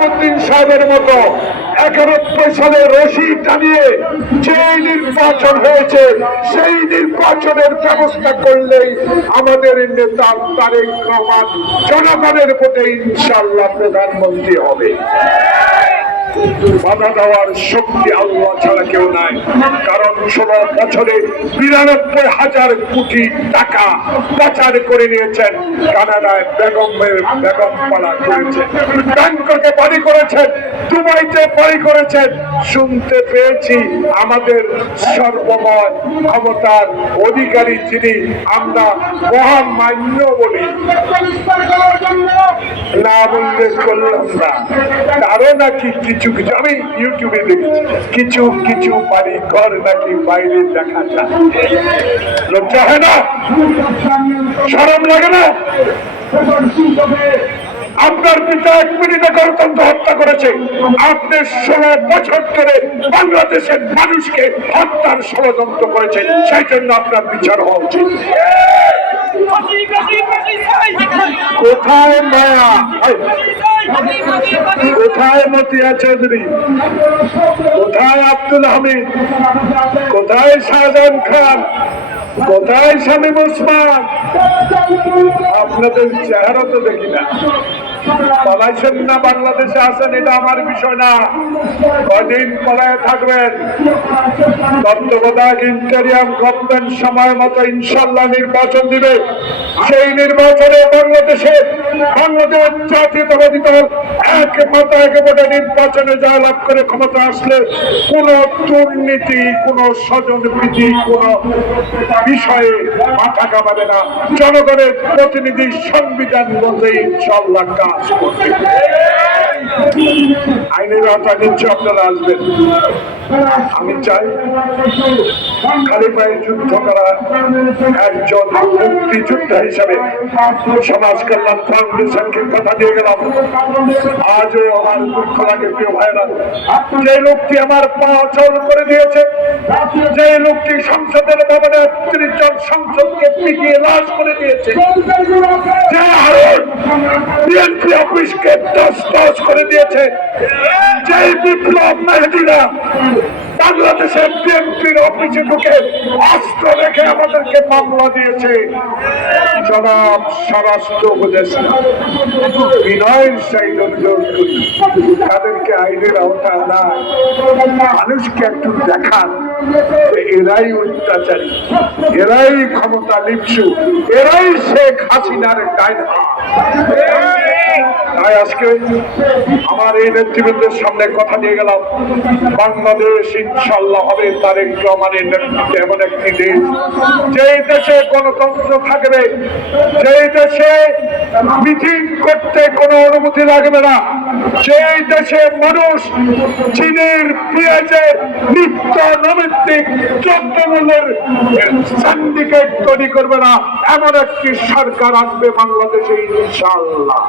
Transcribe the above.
নিজামুদ্দিন সাহেবের মতো 91 সালে রশি টানিয়ে যে নির্বাচন হয়েছে সেই নির্বাচনের ব্যবস্থা করলেই আমাদের নেতা তারেক রহমান জনগণের ভোটে ইনশাআল্লাহ প্রধানমন্ত্রী হবে। বাধা দেওয়ার শক্তি আল্লাহ ছাড়া কেউ নাই। কারণ 16 বছরে 92,000 কোটি টাকা পাচার করে নিয়েছেন, কানাডায় বেগম পালা করেছেন, ব্যাংককে বাড়ি করেছেন, দুবাইতে বাড়ি করেছেন। শুনতে পেয়েছি আমাদের সর্বময় ক্ষমতার অধিকারী যিনি আমরা মহামান্য বলি, নাম উল্লেখ করলাম না, তারও নাকি কিছু কিছু আমি ইউটিউবে দেখেছি কিছু কিছু বাড়ি ঘর নাকি বাইরে দেখা যায়। লজ্জা হয় না? শরম লাগে না? আপনার পিতা 1 মিনিটে গণতন্ত্র হত্যা করেছে, আপনি 16 বছর ধরে বাংলাদেশের মানুষকে হত্যার ষড়যন্ত্র করেছেন, সেই জন্য আপনার বিচার হওয়া উচিত। কোথায় মায়া, কোথায় মতিয়া চৌধুরী, কোথায় আব্দুল হামিদ, কোথায় শাহজাহান খান, কোথায় শামীম ওসমান? আপনাদের চেহারা তো দেখি না। পলাইছেন না বাংলাদেশে আছেন, এটা আমার বিষয় না। কয়দিন পলায় থাকবেন? তত্ত্বাবধায়ক ইন্টারিয়াম গভর্নমেন্ট সময় মতো ইনশাল্লাহ নির্বাচন দিবে। সেই নির্বাচনে বাংলাদেশ জাতীয়তাবাদী দল এক ভোটে নির্বাচনে জয়লাভ করে ক্ষমতা আসলে কোন দুর্নীতি, কোন স্বজনপ্রীতি, কোন বিষয়ে মাথা কামাবে না। জনগণের প্রতিনিধি সংবিধান বলতে ইনশাল্লাহ কাজ করবে। আইনের আওতা নিচ্ছে, আপনারা আসবেন। আমি চাই খালি পায়ে যুদ্ধ করা একজন মুক্তিযোদ্ধা হিসাবে সমাজ কল্যাণ ফাউন্ডেশনকে কথা দিয়ে গেলাম। আজও আমার দুঃখ লাগে প্রিয় ভাইরা, যে লোকটি আমার পা অচল করে দিয়েছে, যে লোকটি সংসদের ভবনে ৩০ জন সংসদকে পিটিয়ে লাশ করে দিয়েছে, যে হারুন বিএনপি অফিসকে তছনছ করে দিয়েছে, যে বিপ্লব মেহেদীরা বাংলাদেশের বিএনপির অফিসে ঢুকে অস্ত্র রেখে আমাদেরকে মামলা দিয়েছে, জনাব স্বরাষ্ট্র উপদেষ্টা বিনয়ের সাইড অনুরোধ করি তাদেরকে আইনের আওতা না, মানুষকে একটু দেখান এরাই অত্যাচারী, এরাই ক্ষমতা লিপসু, এরাই শেখ হাসিনার ডাইন হাত। তাই আজকে আমার এই নেতৃবৃন্দের সামনে কথা দিয়ে গেলাম, বাংলাদেশ ইনশাল্লাহ হবে তারেক রহমানের নেতৃত্বে এমন একটি দেশ, যেই দেশে গণতন্ত্র থাকবে, যেই দেশে মিটিং করতে কোনো অনুমতি লাগবে না, যেই দেশে মানুষ চীনের পেঁয়াজের নিত্য নৈমিত্তিক দ্রব্যমূল্যের সিন্ডিকেট তৈরি করবে না, এমন একটি সরকার আসবে বাংলাদেশে ইনশাল্লাহ।